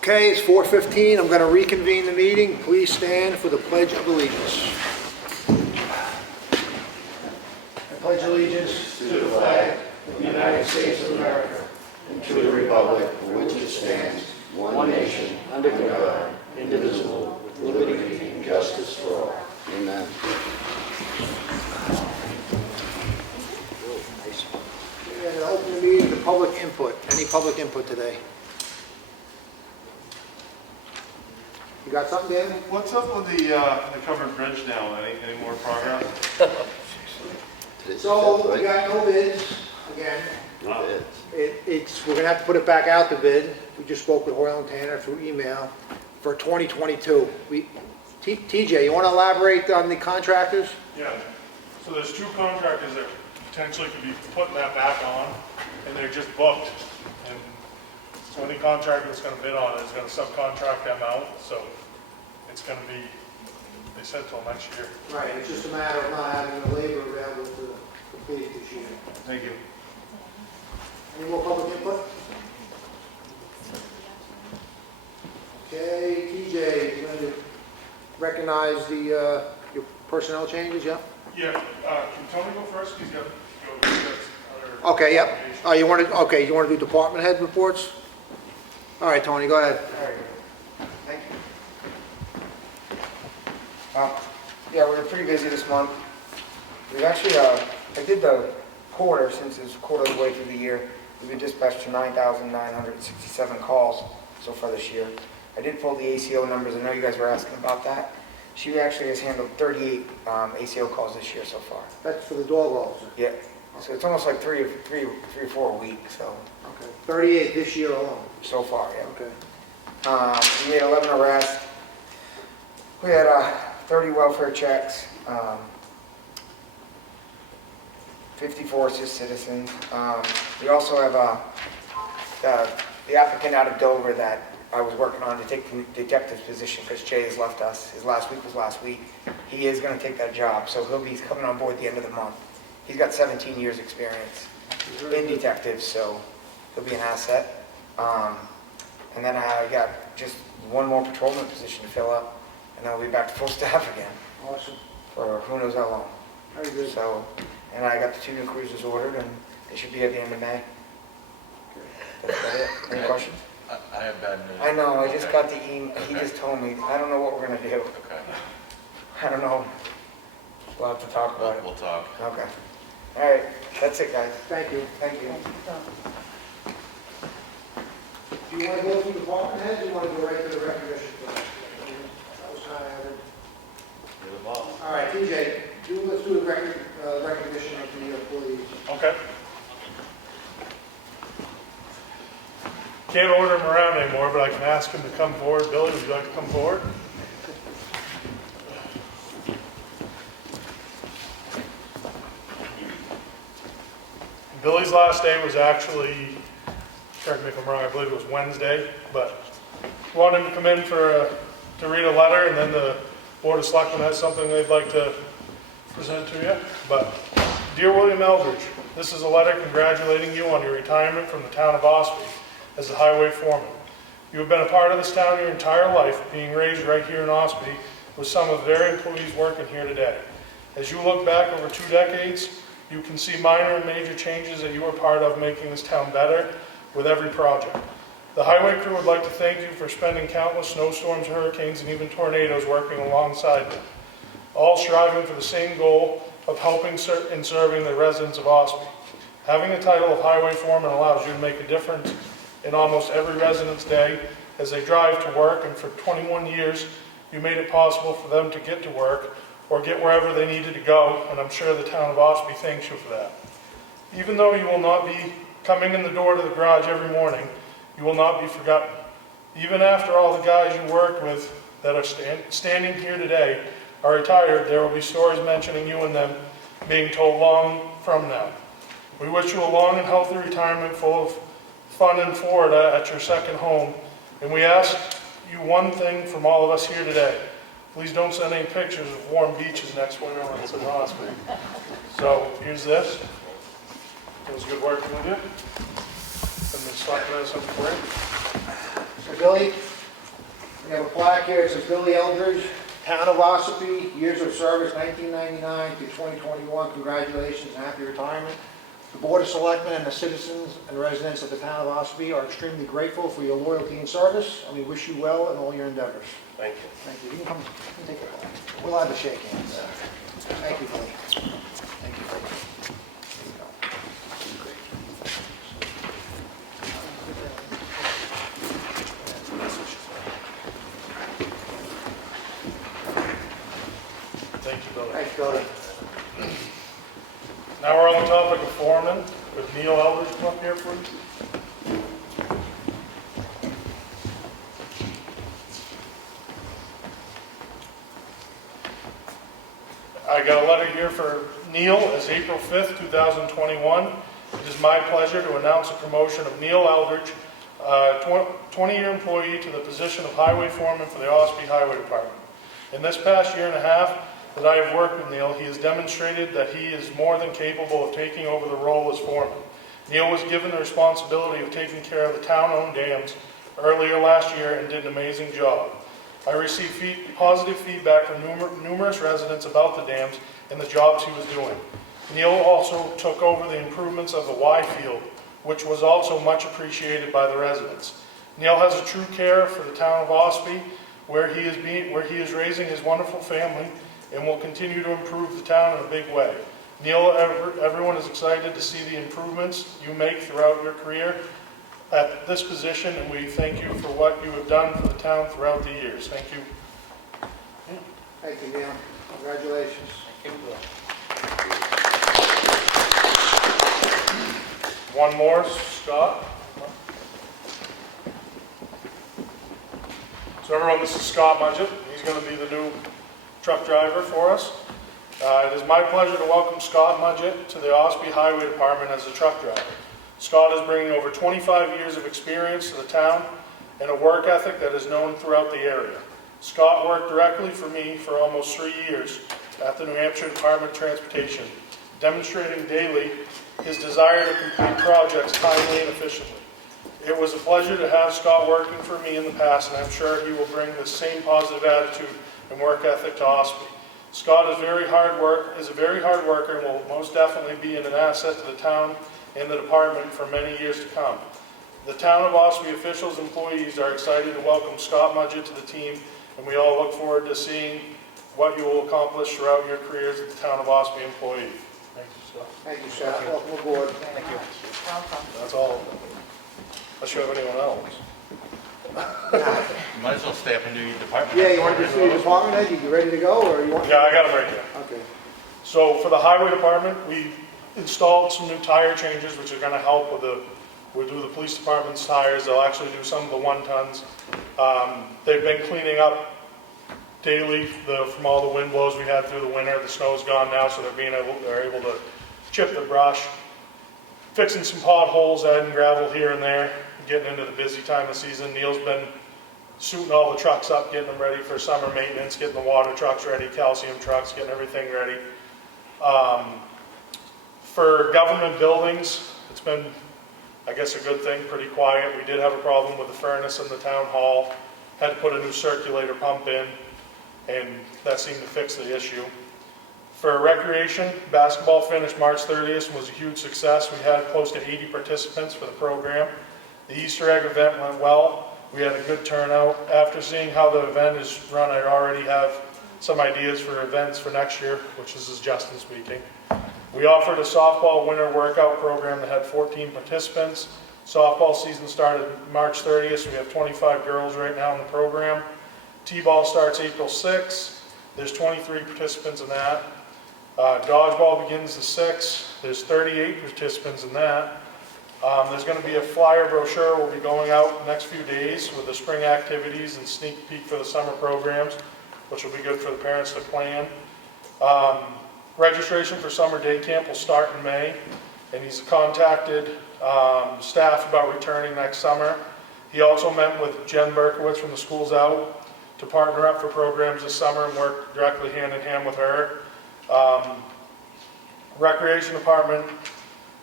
Okay, it's 4:15. I'm going to reconvene the meeting. Please stand for the Pledge of Allegiance. I pledge allegiance to the flag of the United States of America and to the republic for which it stands, one nation, under God, indivisible, with liberty and justice for all. Amen. I'm going to open the meeting to public input. Any public input today? You got something, Dan? What's up with the covered bridge now? Any more progress? So, we got no bids again. No bids. We're going to have to put it back out to bid. We just spoke with Hoyle and Tanner through email for 2022. TJ, you want to elaborate on the contractors? Yeah. So there's two contractors that potentially could be putting that back on, and they're just booked. And so any contractor that's going to bid on it is going to subcontract them out. So it's going to be, they said till next year. Right, it's just a matter of not having the labor available to complete it this year. Thank you. Any more public input? Okay, TJ, you going to recognize your personnel changes, yeah? Yeah. Can Tony go first? He's got other. Okay, yep. Oh, you want to do department head reports? All right, Tony, go ahead. All right. Thank you. Yeah, we were pretty busy this month. We've actually, I did the quarter, since it's quarter of the way through the year. We've been dispatched to 9,967 calls so far this year. I did pull the ACO numbers. I know you guys were asking about that. She actually has handled 38 ACO calls this year so far. That's for the dog officer. Yeah. So it's almost like three or four a week. So. Okay. 38 this year alone. So far, yeah. Okay. We made 11 arrests. We had 30 welfare checks, 54 assist citizens. We also have the applicant out of Dover that I was working on to take the detective's position because Jay has left us. His last week was last week. He is going to take that job, so he's coming on board at the end of the month. He's got 17 years experience in detectives, so he'll be an asset. And then I got just one more patrolman position to fill up, and then we'll be back to full staff again. Awesome. For who knows how long. Very good. So, and I got the 2 new cruisers ordered, and they should be at the end of May. That's about it. Any questions? I have bad news. I know, I just got the email. He just told me. I don't know what we're going to do. Okay. I don't know. We'll have to talk about it. We'll talk. Okay. All right. That's it, guys. Thank you. Thank you. Do you want to go through department heads, or do you want to go right to the recognition first? That was kind of... You're the boss. All right, TJ, let's do the recognition of the employees. Okay. Can't order him around anymore, but I can ask him to come forward. Billy, would you like to come forward? Billy's last day was actually, correct me if I'm wrong, I believe it was Wednesday, but wanted him to come in to read a letter, and then the Board of Selectmen has something they'd like to present to you. But, dear William Eldridge, this is a letter congratulating you on your retirement from the town of Ossipee as the highway foreman. You have been a part of this town your entire life, being raised right here in Ossipee with some of the very employees working here today. As you look back over 2 decades, you can see minor and major changes that you were part of making this town better with every project. The highway crew would like to thank you for spending countless snowstorms, hurricanes, and even tornadoes working alongside them, all striving for the same goal of helping and serving the residents of Ossipee. Having the title of highway foreman allows you to make a difference in almost every resident's day as they drive to work, and for 21 years you made it possible for them to get to work or get wherever they needed to go, and I'm sure the town of Ossipee thanks you for that. Even though you will not be coming in the door to the garage every morning, you will not be forgotten. Even after all the guys you worked with that are standing here today are retired, there will be stories mentioning you and them being told long from now. We wish you a long and healthy retirement full of fun in Florida at your second home, and we ask you one thing from all of us here today. Please don't send any pictures of warm beaches next winter when it's in Ossipee. So here's this. It was good working with you. And the Selectmen has something for you. So Billy, We have a plaque here, it says Billy Eldridge, Town of Ossipee, years of service 1999 to 2021. Congratulations and happy retirement. The Board of Selectmen and the citizens and residents of the Town of Ossipee are extremely grateful for your loyalty and service, and we wish you well in all your endeavors. Thank you. Thank you. You can come, you can take it. We'll have to shake hands. Thank you, Billy. Thank you, Billy. There you go. Thank you, Billy. Thanks, Billy. Now we're on the topic of Foreman. Could Neil Eldridge come up here, please? I got a letter here for Neil as April 5th, 2021. It is my pleasure to announce the promotion of Neil Eldridge, 20-year employee, to the position of Highway Foreman for the Ossipee Highway Department. In this past year and a half that I have worked with Neil, he has demonstrated that he is more than capable of taking over the role as foreman. Neil was given the responsibility of taking care of the town-owned dams earlier last year and did an amazing job. I received positive feedback from numerous residents about the dams and the jobs he was doing. Neil also took over the improvements of the Y field, which was also much appreciated by the residents. Neil has a true care for the town of Ossipee, where he is raising his wonderful family, and will continue to improve the town in a big way. Neil, everyone is excited to see the improvements you make throughout your career at this position, and we thank you for what you have done for the town throughout the years. Thank you. Thank you, Neil. Congratulations. One more, Scott. So everyone, this is Scott Mudgett. He's going to be the new truck driver for us. It is my pleasure to welcome Scott Mudgett to the Ossipee Highway Department as a truck driver. Scott is bringing over 25 years of experience to the town and a work ethic that is known throughout the area. Scott worked directly for me for almost 3 years at the New Hampshire Department of Transportation, demonstrating daily his desire to complete projects timely and efficiently. It was a pleasure to have Scott working for me in the past, and I'm sure he will bring the same positive attitude and work ethic to Ossipee. Scott is a very hard worker and will most definitely be an asset to the town and the department for many years to come. The town of Ossipee officials and employees are excited to welcome Scott Mudgett to the team, and we all look forward to seeing what you will accomplish throughout your careers as the town of Ossipee employee. Thank you, Scott. Thank you, Scott. Welcome aboard. Thank you. That's all. Unless you have anyone else. You might as well stay up and do your department. Yeah, you want to just do your department head? You ready to go, or you want? Yeah, I got them right here. Okay. So for the highway department, we installed some new tire changes, which are going to help with we'll do the police department's tires. They'll actually do some of the 1-tons. They've been cleaning up daily from all the wind blows we had through the winter. The snow's gone now, so they're able to chip the brush. Fixing some potholes, adding gravel here and there, getting into the busy time of the season. Neil's been suiting all the trucks up, getting them ready for summer maintenance, getting the water trucks ready, calcium trucks, getting everything ready. For government buildings, it's been, I guess, a good thing, pretty quiet. We did have a problem with the furnace in the town hall. Had to put a new circulator pump in, and that seemed to fix the issue. For recreation, basketball finished March 30th and was a huge success. We had close to 80 participants for the program. The Easter egg event went well. We had a good turnout. After seeing how the event is run, I already have some ideas for events for next year, which is Justin speaking. We offered a softball winter workout program that had 14 participants. Softball season started March 30th, so we have 25 girls right now in the program. T-ball starts April 6th. There's 23 participants in that. Dodgeball begins the 6th. There's 38 participants in that. There's going to be a flyer brochure will be going out the next few days with the spring activities and sneak peek for the summer programs, which will be good for the parents to plan. Registration for summer day camp will start in May, and he's contacted staff about returning next summer. He also met with Jen Berkowitz from the Schools Out to partner up for programs this summer and work directly hand in hand with her. Recreation department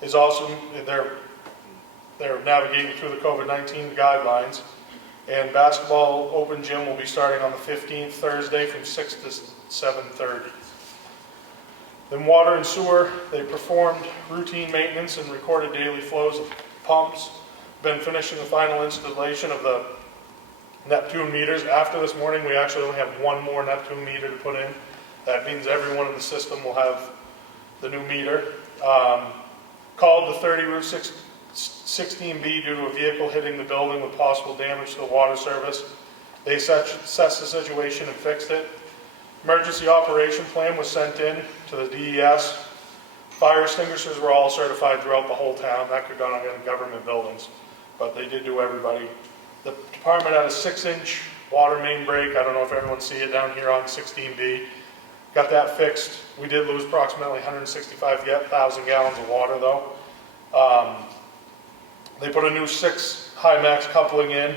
is also, they're navigating through the COVID-19 guidelines. And basketball open gym will be starting on the 15th, Thursday, from 6 to 7:30. Then water and sewer, they performed routine maintenance and recorded daily flows of pumps. Been finishing the final installation of the Neptune meters. After this morning, we actually only have one more Neptune meter to put in. That means everyone in the system will have the new meter. Called the 30 Route 16B due to a vehicle hitting the building with possible damage to the water service. They assessed the situation and fixed it. Emergency operation plan was sent in to the DES. Fire extinguishers were all certified throughout the whole town. That could go on in government buildings, but they did do everybody. The department had a 6-inch water main break. I don't know if everyone see it down here on 16B. Got that fixed. We did lose approximately 165,000 gallons of water though. They put a new 6 high max coupling in,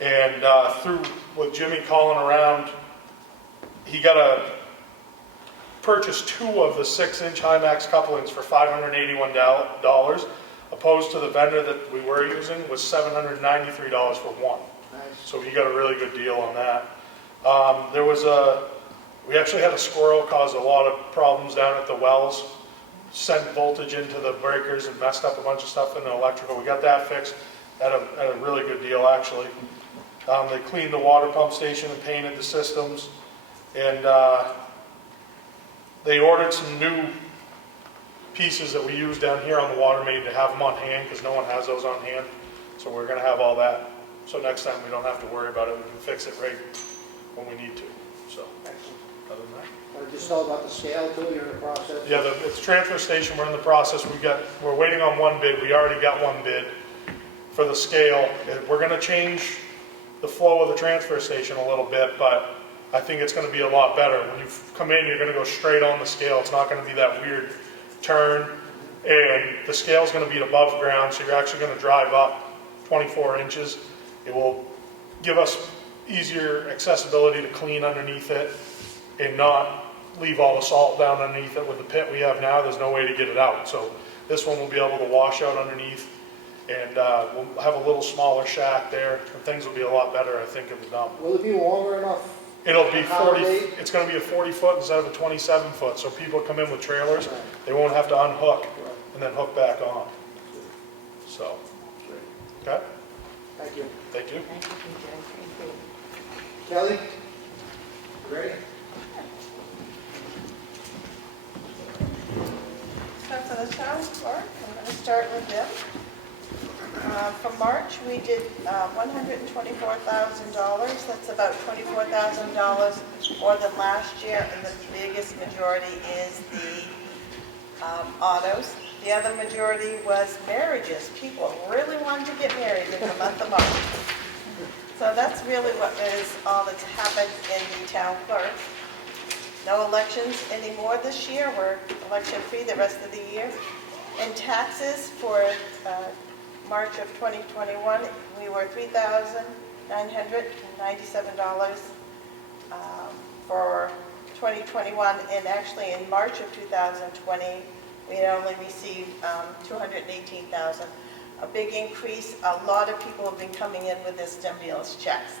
and through with Jimmy calling around, he got to purchase 2 of the 6-inch high max couplings for $581, opposed to the vendor that we were using was $793 for one. Nice. So he got a really good deal on that. We actually had a squirrel cause a lot of problems down at the wells, sent voltage into the breakers and messed up a bunch of stuff in the electrical. We got that fixed at a really good deal actually. They cleaned the water pump station and painted the systems, and they ordered some new pieces that we use down here on the water main to have them on hand, because no one has those on hand. So we're going to have all that. So next time we don't have to worry about it. We can fix it right when we need to. So other than that. Just tell about the scale too, you're in the process? Yeah, it's transfer station, we're in the process. We're waiting on one bid. We already got one bid for the scale. We're going to change the flow of the transfer station a little bit, but I think it's going to be a lot better. When you come in, you're going to go straight on the scale. It's not going to be that weird turn, and the scale is going to be above ground, so you're actually going to drive up 24 inches. It will give us easier accessibility to clean underneath it and not leave all the salt down underneath it. With the pit we have now, there's no way to get it out. So this one will be able to wash out underneath, and we'll have a little smaller shack there, and things will be a lot better, I think, at the dump. Will it be longer enough? It'll be 40, Accommodate? it's going to be a 40-foot instead of a 27-foot, so people come in with trailers, they won't have to unhook and then hook back on. So, okay, Thank you. thank you. Kelly? You ready? So for the town clerk, I'm going to start with them. For March, we did $124,000. That's about $24,000 more than last year, and the biggest majority is the autos. The other majority was marriages. People really wanted to get married in the month of March. So that's really what is all that's happened in the town clerk. No elections anymore this year. We're election-free the rest of the year. In taxes for March of 2021, we were $3,997 for 2021, and actually in March of 2020, we had only received $218,000. A big increase. A lot of people have been coming in with their stimulus checks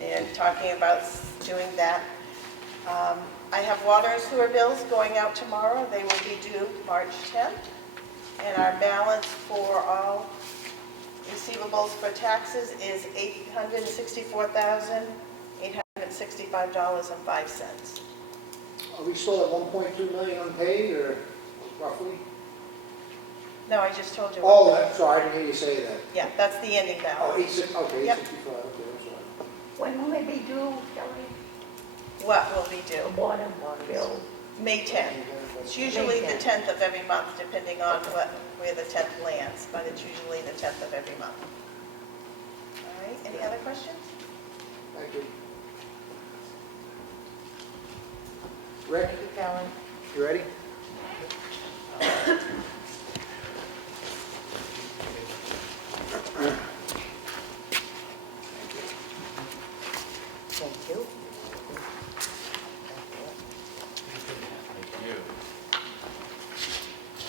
and talking about doing that. I have water and sewer bills going out tomorrow. They will be due March 10th. And our balance for all receivables for taxes is $864,865.05. Are we still at 1.2 million unpaid, or roughly? No, I just told you. Oh, that's sorry, I didn't hear you say that. Yeah, that's the ending Oh, balance. 865, okay, Yep. 865, okay, that's right. When will it be due, Kelly? What will be The due? water bill? May 10th. It's usually the 10th of every month, depending on where the 10th lands, but it's usually the 10th of every month. All right, any other questions? Thank you. Rick, Thank you, Kelly. you ready? Thank you. Thank you.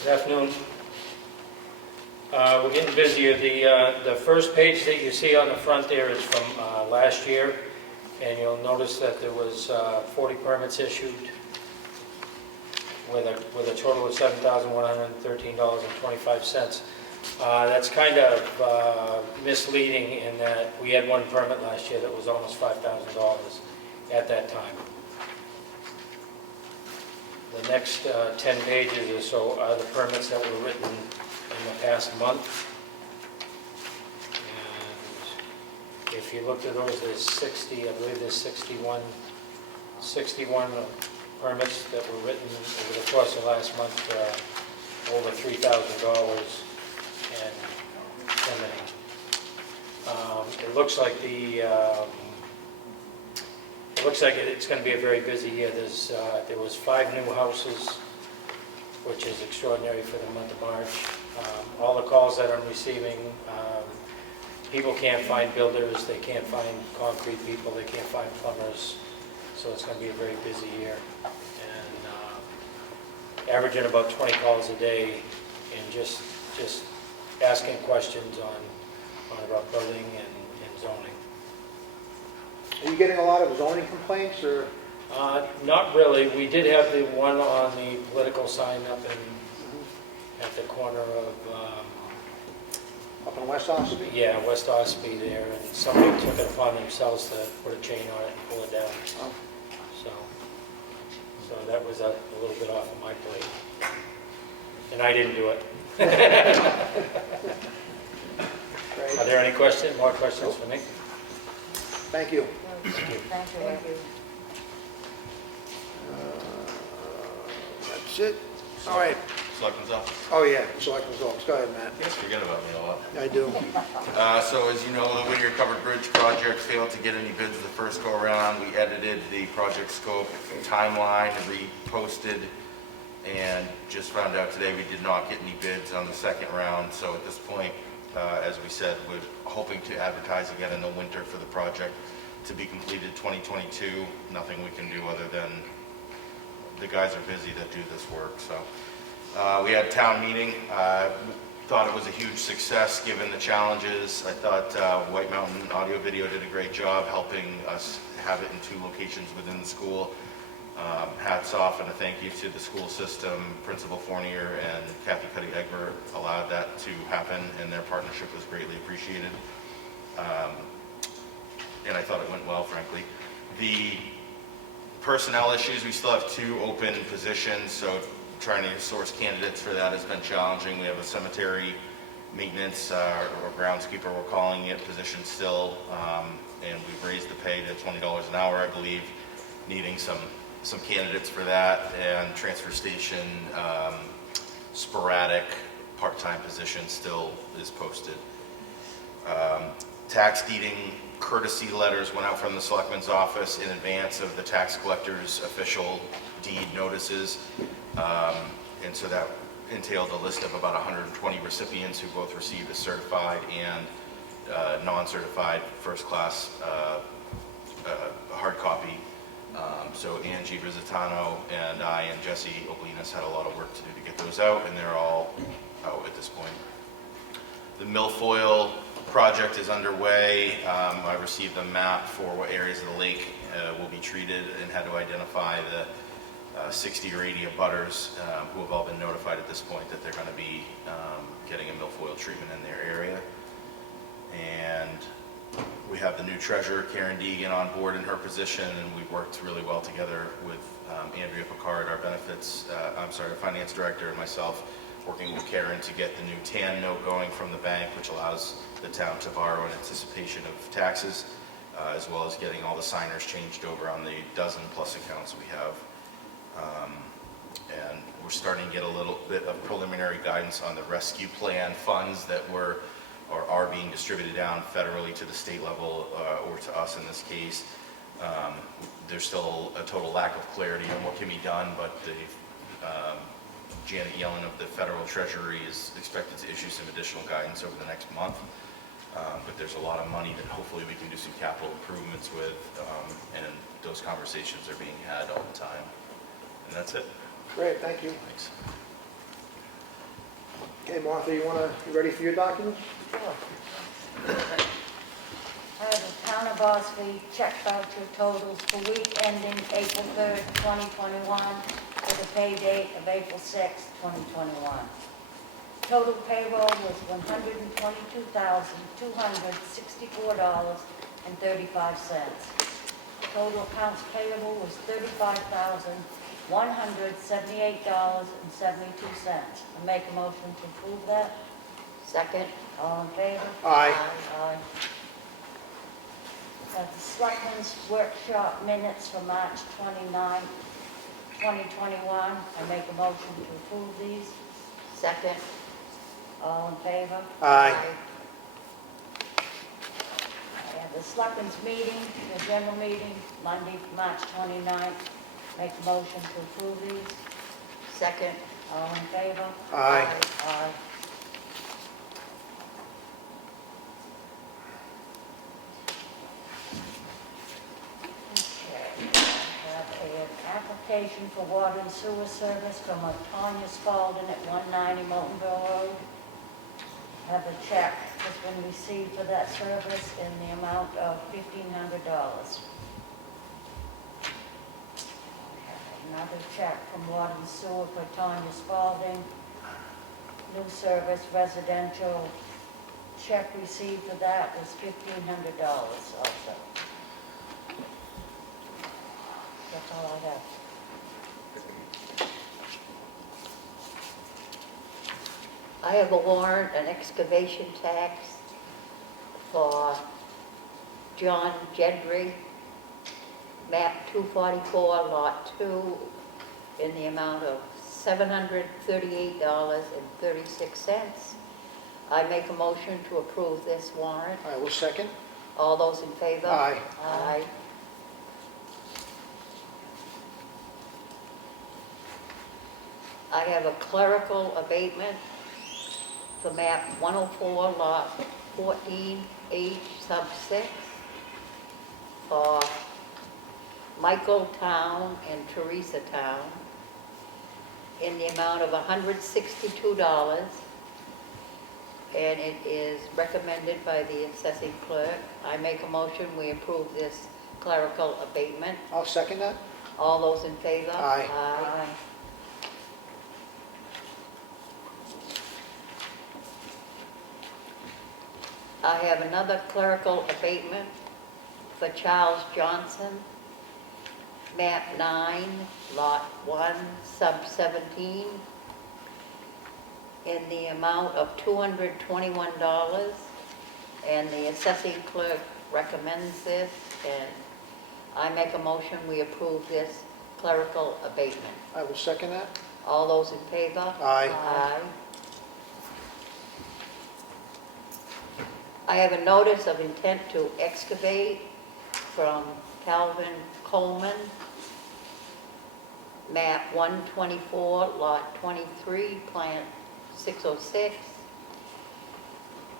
Good afternoon. We're getting busier. The first page that you see on the front there is from last year, and you'll notice that there was 40 permits issued with a total of $7,113.25. That's kind of misleading in that we had one permit last year that was almost $5,000 at that time. The next 10 pages or so are the permits that were written in the past month. And if you looked at those, there's 60, I believe there's 61 permits that were written over the course of last month, over $3,000 and pending. It looks like it's going to be a very busy year. There was 5 new houses, which is extraordinary for the month of March. All the calls that I'm receiving, people can't find builders, they can't find concrete people, they can't find plumbers. So it's going to be a very busy year. And averaging about 20 calls a day and just asking questions on about building and zoning. Are you getting a lot of zoning complaints, or? Not really. We did have the one on the political sign up at the corner of, Up in West Ossipee? yeah, West Ossipee there, and somebody took it upon themselves to put a chain on it and pull it down. Oh. So that was a little bit off of my plate. And I didn't do it. Are there any more questions for me? Thank you. Thank you. Thank you. That's it. All right. Selectmen's office? Oh, yeah, Selectmen's office. Go ahead, Matt. You guys forget about me a lot. I do. So as you know, the Whittier Covered Bridge project failed to get any bids the first go around. We edited the project scope timeline, reposted, and just found out today we did not get any bids on the second round. So at this point, as we said, we're hoping to advertise again in the winter for the project to be completed 2022. Nothing we can do other than the guys are busy that do this work. So we had town meeting. Thought it was a huge success given the challenges. I thought White Mountain Audio Video did a great job helping us have it in 2 locations within the school. Hats off and a thank you to the school system. Principal Fournier and Kathy Cuddy-Egbert allowed that to happen, and their partnership was greatly appreciated. And I thought it went well, frankly. The personnel issues, we still have 2 open positions, so trying to source candidates for that has been challenging. We have a cemetery maintenance or groundskeeper, we're calling it, position still, and we've raised the pay to $20 an hour, I believe, needing some candidates for that, and transfer station sporadic part-time position still is posted. Tax deeding courtesy letters went out from the Selectmen's office in advance of the tax collector's official deed notices, and so that entailed a list of about 120 recipients who both received a certified and non-certified first-class hard copy. So Angie Visitano and I and Jesse Oblinas had a lot of work to do to get those out, and they're all out at this point. The milfoil project is underway. I received a map for what areas of the lake will be treated and had to identify the 60 or 80 abutters who have all been notified at this point that they're going to be getting a milfoil treatment in their area. And we have the new treasurer, Karen Deegan, on board in her position, and we've worked really well together with Andrea Picard, our finance director, and myself, working with Karen to get the new TAN note going from the bank, which allows the town to borrow in anticipation of taxes, as well as getting all the signers changed over on the dozen-plus accounts we have. And we're starting to get a little bit of preliminary guidance on the rescue plan funds that are being distributed down federally to the state level, or to us in this case. There's still a total lack of clarity on what can be done, but Janet Yellen of the Federal Treasury is expected to issue some additional guidance over the next month. But there's a lot of money that hopefully we can do some capital improvements with, and those conversations are being had all the time. And that's it. Great, thank you. Thanks. Okay, Martha, you ready for your documents? I have a Town of Ossipee check voucher totals for week ending April 3rd, 2021, with a pay date of April 6th, 2021. Total payroll was $122,264.35. Total accounts payable was $35,178.72. I make a motion to approve that. Second. All in favor? Aye. Aye. The Selectmen's Workshop minutes for March 29, 2021. I make a motion to approve these. Second. All in favor? Aye. And the Selectmen's meeting, the general meeting, Monday, March 29th. Make a motion to approve these. Second. All in favor? Aye. Aye. Okay. I have an application for water and sewer service from Tanya Spalding at 190 Moultonville Road. Have a check that's been received for that service in the amount of $1,500. Another check from Water and Sewer for Tanya Spalding. New service residential. Check received for that was $1,500 also. That's all I have. I have a warrant, an excavation tax for John Gentry, map 244, lot 2, in the amount of $738.36. I make a motion to approve this warrant. I will second. All those in favor? Aye. Aye. I have a clerical abatement for map 104, lot 14H sub 6 for Michael Town and Teresa Town in the amount of $162, and it is recommended by the assessing clerk. I make a motion, we approve this clerical abatement. I'll second that. All those in favor? Aye. Aye. I have another clerical abatement for Charles Johnson, map 9, lot 1, sub 17, in the amount of $221, and the assessing clerk recommends this, and I make a motion, we approve this clerical abatement. I will second that. All those in favor? Aye. Aye. I have a notice of intent to excavate from Calvin Coleman, map 124, lot 23, plant 606,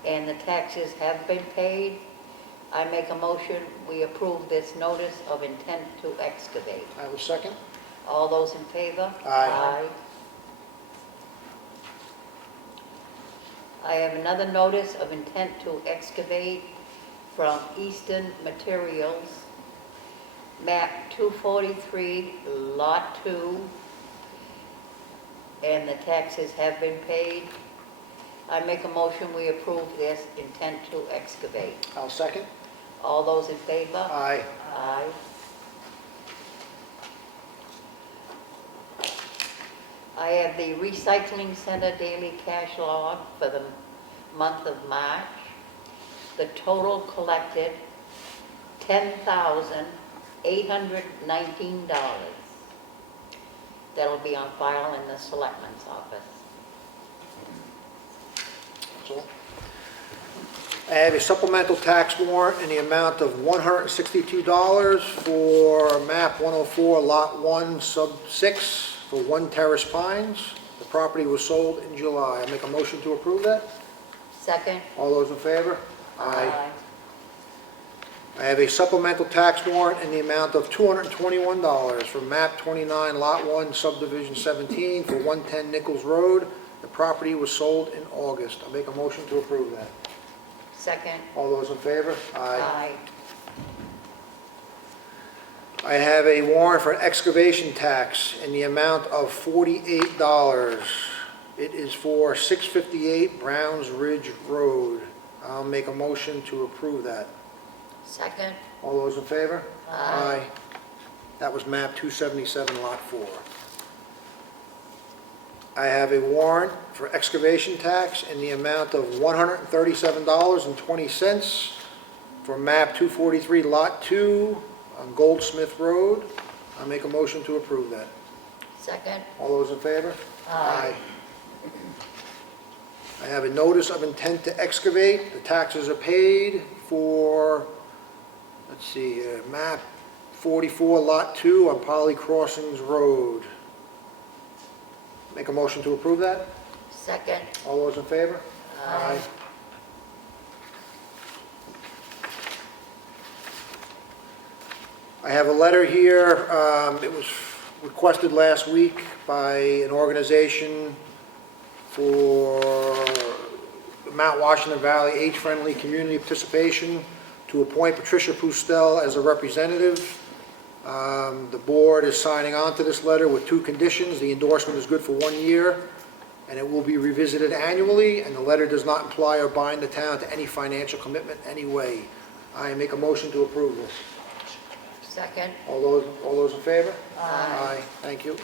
and the taxes have been paid. I make a motion, we approve this notice of intent to excavate. I will second. All those in favor? Aye. I have another notice of intent to excavate from Eastern Materials, map 243, lot 2, and the taxes have been paid. I make a motion, we approve this intent to excavate. I'll second. All those in favor? Aye. Aye. I have the recycling center daily cash log for the month of March. The total collected, $10,819. That'll be on file in the Selectmen's office. That's all. I have a supplemental tax warrant in the amount of $162 for map 104, lot 1, sub 6, for 1 Terrace Pines. The property was sold in July. I make a motion to approve that. Second? All those in favor? I have a supplemental tax warrant in the amount of $221 for map 29, lot 1, subdivision 17, for 110 Nichols Road. The property was sold in August. I make a motion to approve that. Second? All those in favor? Aye. I have a warrant for an excavation tax in the amount of $48. It is for 658 Browns Ridge Road. I'll make a motion to approve that. Second. All those in favor? Aye. That was map 277, lot 4. I have a warrant for excavation tax in the amount of $137.20 for map 243, lot 2 on Goldsmith Road. I'll make a motion to approve that. Second. All those in favor? Aye. I have a notice of intent to excavate. The taxes are paid for, let's see here, map 44, lot 2 on Polly Crossings Road. Make a motion to approve that? Second. All those in favor? Aye. I have a letter here, it was requested last week by an organization for the Mount Washington Valley Age-Friendly Community Participation to appoint Patricia Pustel as a representative. The board is signing on to this letter with 2 conditions. The endorsement is good for 1 year, and it will be revisited annually, and the letter does not imply or bind the town to any financial commitment anyway. I make a motion to approve this. Second. All those in favor? Aye. Thank you.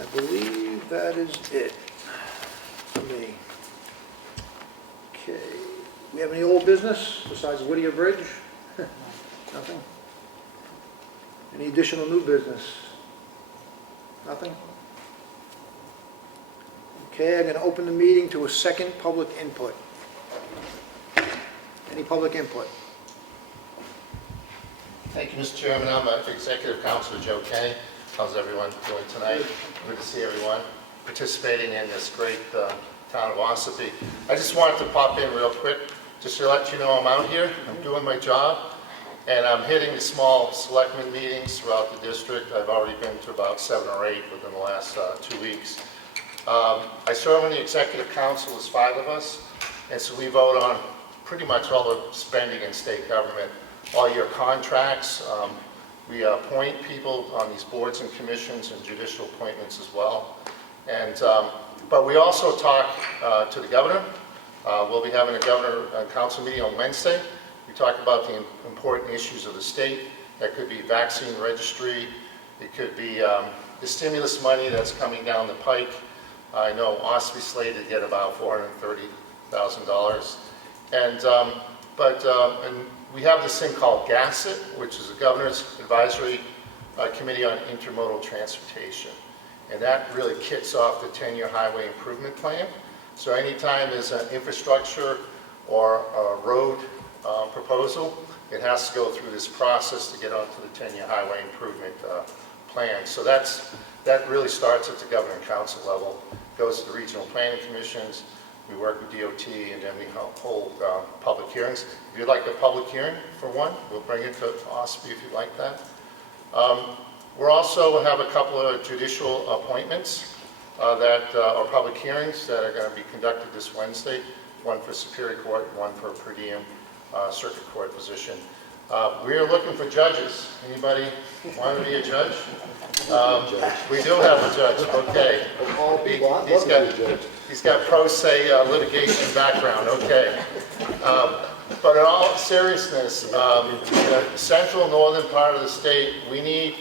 I believe that is it for me. Okay. We have any old business besides Whittier Bridge? Nothing? Any additional new business? Nothing? Okay, I'm going to open the meeting to a second public input. Any public input? Thank you, Mr. Chairman. I'm Executive Counselor Joe Kenny. How's everyone doing tonight? Good to see everyone participating in this great town of Ossipee. I just wanted to pop in real quick, just to let you know I'm out here. I'm doing my job, and I'm hitting the small selectmen meetings throughout the district. I've already been to about 7 or 8 within the last 2 weeks. I serve on the Executive Council, there's 5 of us, and so we vote on pretty much all the spending in state government. All your contracts, we appoint people on these boards and commissions and judicial appointments as well. And, but we also talk to the governor. We'll be having a governor council meeting on Wednesday. We talk about the important issues of the state. That could be vaccine registry. It could be the stimulus money that's coming down the pike. I know Ossipee slated to get about $430,000. And, and we have this thing called GASSET, which is the Governor's Advisory Committee on Intermodal Transportation. And that really kicks off the 10-year highway improvement plan. So anytime there's an infrastructure or a road proposal, it has to go through this process to get onto the 10-year highway improvement plan. So that really starts at the Governor and Council level, goes to the regional planning commissions. We work with DOT, and then we hold public hearings. If you'd like a public hearing for one, we'll bring it to Ossipee if you'd like that. We'll also have a couple of judicial appointments that are public hearings that are going to be conducted this Wednesday, one for Superior Court and one for per diem circuit court position. We are looking for judges. Anybody want to be a judge? We do have a judge, okay. He's got pro se litigation background, okay. But in all seriousness, in the central northern part of the state, we need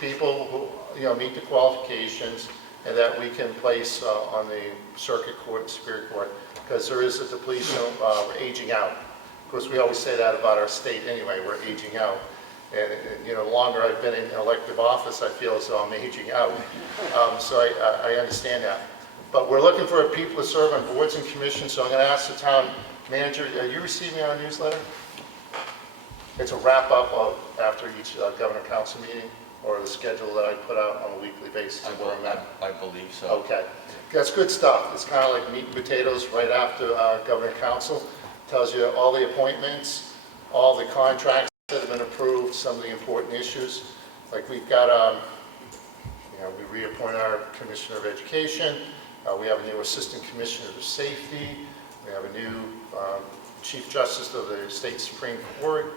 people who meet the qualifications and that we can place on the circuit court, superior court, because there is a depletion, we're aging out. Of course, we always say that about our state anyway, we're aging out. And the longer I've been in elective office, I feel as though I'm aging out. So I understand that. But we're looking for people to serve on boards and commissions, so I'm going to ask the town manager, are you receiving our newsletter? It's a wrap-up of after each Governor Council meeting, or the schedule that I put out on a weekly basis. I believe so. Okay. That's good stuff. It's kind of like meat and potatoes right after Governor Council. Tells you all the appointments, all the contracts that have been approved, some of the important issues. Like we've got, we reappoint our Commissioner of Education. We have a new Assistant Commissioner of Safety. We have a new Chief Justice of the State Supreme Court.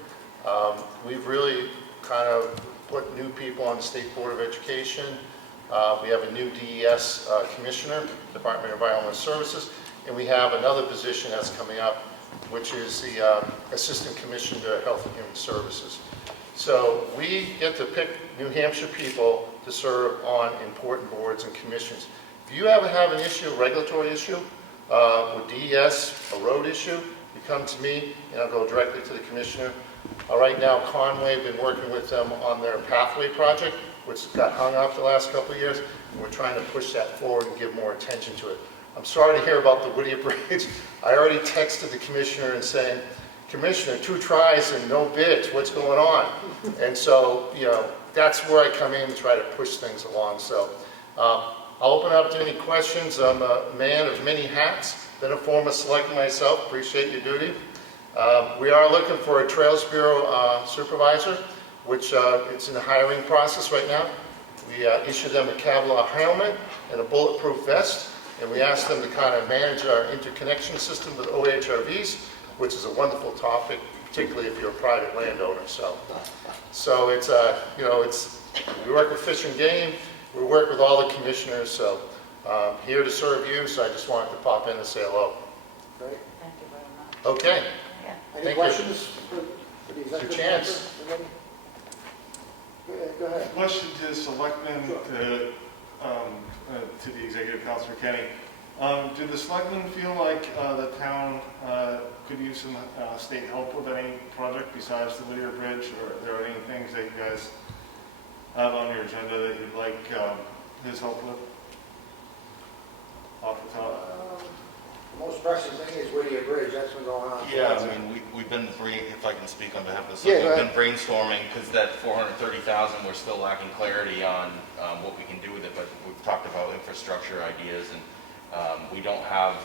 We've really kind of put new people on the State Board of Education. We have a new DES commissioner, Department of Environmental Services, and we have another position that's coming up, which is the Assistant Commissioner to Health and Human Services. So we get to pick New Hampshire people to serve on important boards and commissions. If you ever have an issue, a regulatory issue, with DES, a road issue, you come to me and I'll go directly to the commissioner. Right now, Conway, been working with them on their pathway project, which got hung up the last couple of years, and we're trying to push that forward and give more attention to it. I'm sorry to hear about the Whittier Bridge. I already texted the commissioner and saying, Commissioner, 2 tries and no bids, what's going on? And so, you know, that's where I come in and try to push things along. So I'll open up to any questions. I'm a man of many hats, been a former selectman myself, appreciate your duty. We are looking for a Trails Bureau supervisor, which it's in the hiring process right now. We issued them a Kevlar helmet and a bulletproof vest, and we asked them to kind of manage our interconnection system with OHRVs, which is a wonderful topic, particularly if you're a private landowner. So it's, you know, we work with Fish and Game, we work with all the commissioners, so here to serve you, so I just wanted to pop in and say hello. Great. Thank you very much. Okay. Yeah. Any Thank you. questions for the It's your executive chance. director? Anybody? Go ahead. Question to the selectmen, to the executive council, Kenny. Do the selectmen feel like the town could use some state help with any project besides the Whittier Bridge, or are there any things that you guys have on your agenda that you'd like his help with? Off the top. The most pressing thing is Whittier Bridge, that's been going on. Yeah, I mean, we've been, if I can speak on behalf of the Yeah, city, go we've been ahead. brainstorming, because that 430,000, we're still lacking clarity on what we can do with it, but we've talked about infrastructure ideas, and we don't have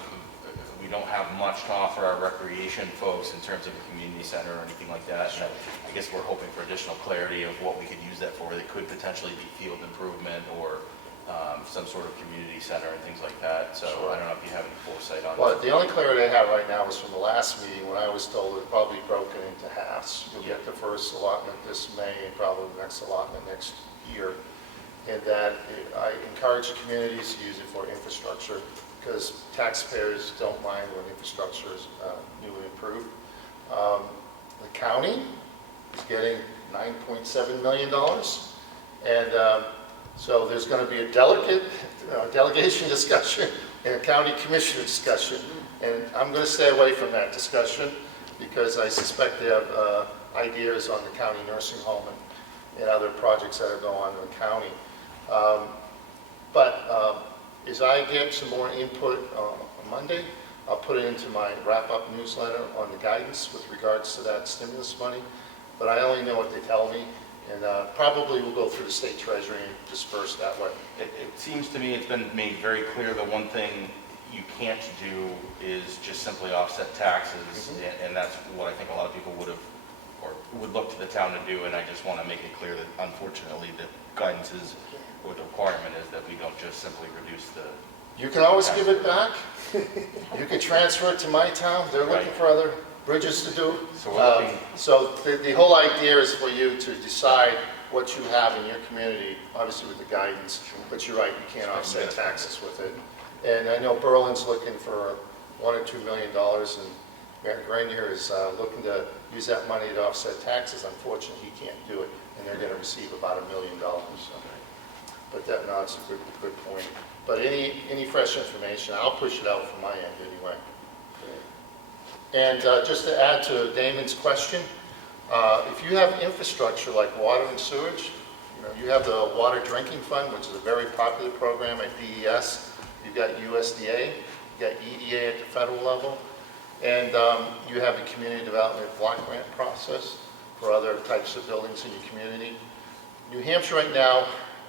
much to offer our recreation folks in terms of a community center or anything like that. And I guess we're hoping for additional clarity of what we could use that for. It could potentially be field improvement or some sort of community center and things like that. So Sure. I don't know if you have any foresight on Well, that. the only clarity I have right now is from the last meeting when I was told it's probably broken into halves. You'll get the first allotment this May and probably the next allotment next year. And that I encourage communities to use it for infrastructure because taxpayers don't mind when infrastructure is new and improved. The county is getting $9.7 million. And so there's going to be a delegation discussion and a county commissioner discussion. And I'm going to stay away from that discussion because I suspect they have ideas on the county nursing home and other projects that are going on in the county. But as I get some more input on Monday, I'll put it into my wrap-up newsletter on the guidance with regards to that stimulus money. But I only know what they tell me. And probably we'll go through the state treasury and disperse that way. It seems to me it's been made very clear the one thing you can't do is just simply offset taxes, and that's what I think a lot of people would look to the town to do, and I just want to make it clear that unfortunately the guidance is, or the requirement is that we don't just simply reduce the... You can always give it back. You can transfer it to my town. They're looking Right. for other bridges to do. So we're looking... So the whole idea is for you to decide what you have in your community, obviously with the guidance, but you're right, you can't offset taxes with it. And I know Berlin's looking for $1 or $2 million, and Mayor Grenier is looking to use that money to offset taxes. Unfortunately, he can't do it, and they're going to receive about $1 million. So. But that's a good point. But any fresh information, I'll push it out from my end anyway. And just to add to Damon's question, if you have infrastructure like water and sewage, you have the Water Drinking Fund, which is a very popular program at DES. You've got USDA, you've got EDA at the federal level, and you have the community development block grant process for other types of buildings in your community. New Hampshire right now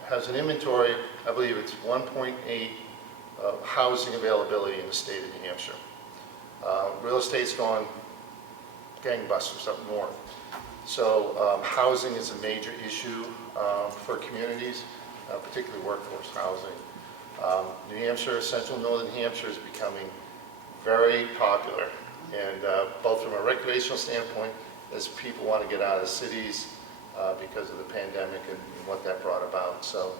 has an inventory, I believe it's 1.8 housing availability in the state of New Hampshire. Real estate's gone gangbusters up north. So housing is a major issue for communities, particularly workforce housing. New Hampshire, central northern Hampshire is becoming very popular, and both from a recreational standpoint as people want to get out of cities because of the pandemic and what that brought about. So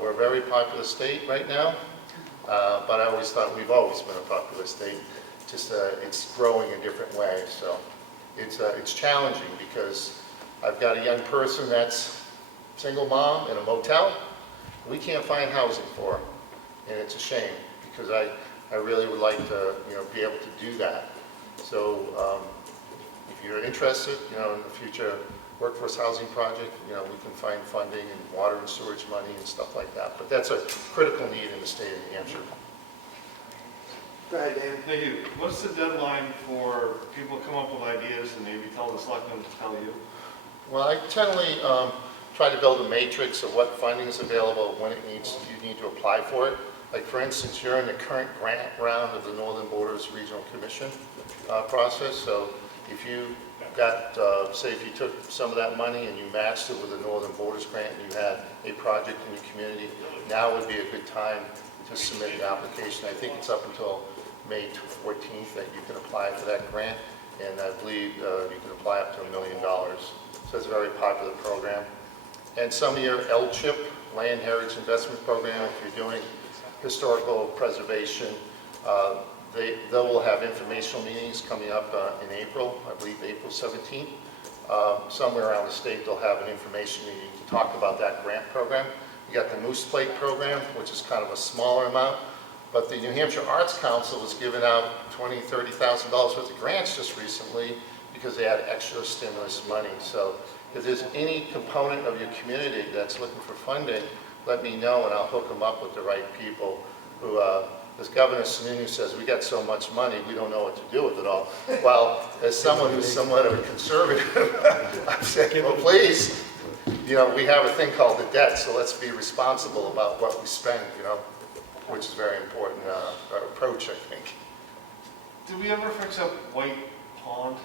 we're a very popular state right now, but I always thought we've always been a popular state. Just it's growing a different way. So it's challenging because I've got a young person that's single mom in a motel. We can't find housing for her, and it's a shame because I really would like to be able to do that. So if you're interested in the future workforce housing project, we can find funding and water and sewage money and stuff like that. But that's a critical need in the state of New Hampshire. Go ahead, Dan. Thank you. What's the deadline for people to come up with ideas and maybe tell the selectmen to tell you? Well, I generally try to build a matrix of what funding is available, when you need to apply for it. Like for instance, you're in the current grant round of the Northern Borders Regional Commission process. So if you got, say if you took some of that money and you matched it with the Northern Borders grant and you had a project in your community, now would be a good time to submit the application. I think it's up until May 14th that you can apply for that grant, and I believe you can apply up to $1 million. So it's a very popular program. And some of your LCHIP, Land Heritage Investment Program, if you're doing historical preservation, they will have informational meetings coming up in April, I believe April 17th. Somewhere around the state they'll have an information meeting to talk about that grant program. You got the Moose Plate program, which is kind of a smaller amount, but the New Hampshire Arts Council was giving out $20,000, $30,000 worth of grants just recently because they had extra stimulus money. So if there's any component of your community that's looking for funding, let me know and I'll hook them up with the right people who, as Governor Sununu says, we got so much money, we don't know what to do with it all. Well, as someone who's somewhat of a conservative, I'm saying, well, please, we have a thing called the debt, so let's be responsible about what we spend, which is a very important approach, I think. Did we ever fix up White Pond?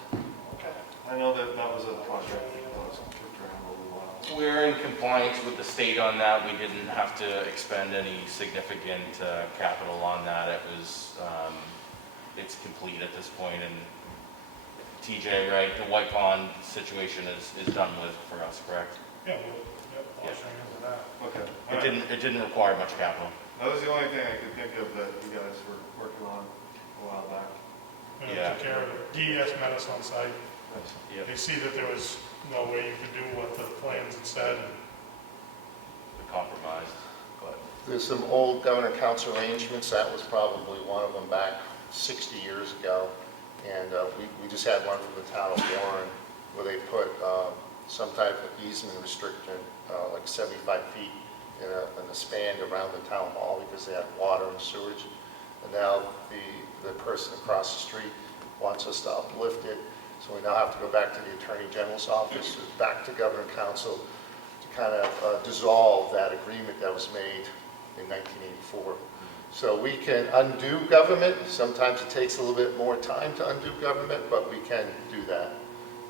I know that was a project that was kicked around a little while. We're in compliance with the state on that. We didn't have to expend any significant capital on that. It was, it's complete at this point. And TJ, right, the White Pond situation is done with for us, correct? Yeah, I'll show you that. Okay. It didn't require much capital. That was the only thing I could think of that you guys were working on a while back. Yeah. Took care of it. DES met us on site. Yep. They see that there was no way you could do what the plans had said. We compromised, but There's some old Governor Council arrangements. That was probably one of them back 60 years ago. And we just had one from the town of Warren where they put some type of easement restriction, like 75 feet in a span around the town hall because they had water and sewage. And now the person across the street wants us to uplift it. So we now have to go back to the Attorney General's office, back to Governor Council to kind of dissolve that agreement that was made in 1984. So we can undo government. Sometimes it takes a little bit more time to undo government, but we can do that.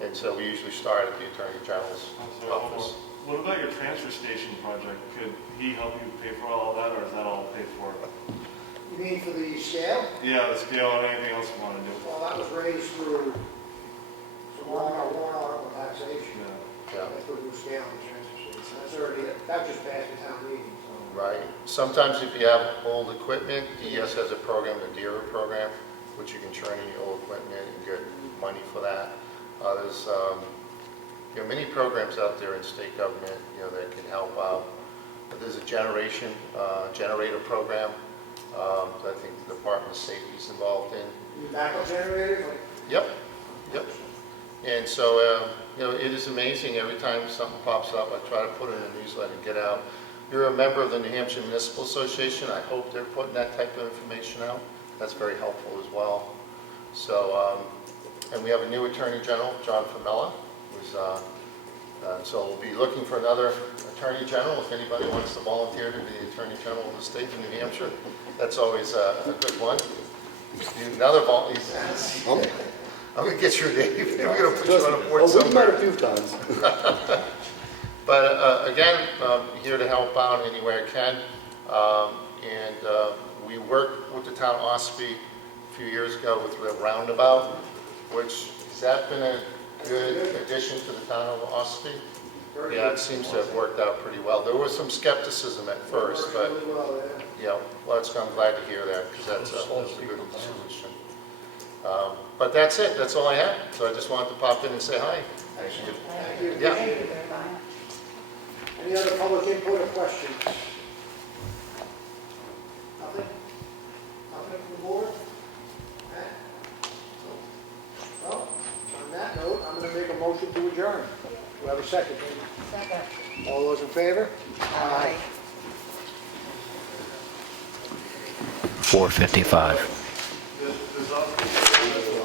And so we usually start at the Attorney General's office. What about your transfer station project? Could he help you pay for all that, or is that all paid for? You mean for the scale? Yeah, the scale and anything else you want to do. Well, that was raised through some warrant article taxation. Yeah. Yeah. That's for new scale in the transfer station. That's already, that just passed the town meeting. So. Right. Sometimes if you have old equipment, DES has a program, the DERA program, which you can turn in your old equipment and get money for that. There's many programs out there in state government, that can help out. But there's a generator program that I think the Department of Safety is involved in. Backup generators? Yep. And so, it is amazing every time something pops up, I try to put it in a newsletter and get out. You're a member of the New Hampshire Municipal Association. I hope they're putting that type of information out. That's very helpful as well. So, and we have a new Attorney General, John Famella, who's, so we'll be looking for another Attorney General. If anybody wants to volunteer to be the Attorney General of the state of New Hampshire, that's always a good one. Another I'm going to get your name. We're going to put you on a board somewhere. We've met a few times. But again, here to help out anywhere I can. We worked with the town of Ossipee a few years ago with the roundabout, which has that been good addition to the town of Ossipee. Very Yeah, good. it seems to have worked out pretty well. There was some skepticism at first, but, Really well, yeah. well, I'm glad to hear that, because that's a good solution. But that's it, that's all I had. So I just wanted to pop in and say hi. Thank you. Yeah. Thank you very much. Any other public input or questions? Nothing? Nothing from the board? Matt? Well, on that note, I'm going to make a motion to adjourn. Do I have a second? Second. All those in favor? Aye. 4:55. Does Ossipee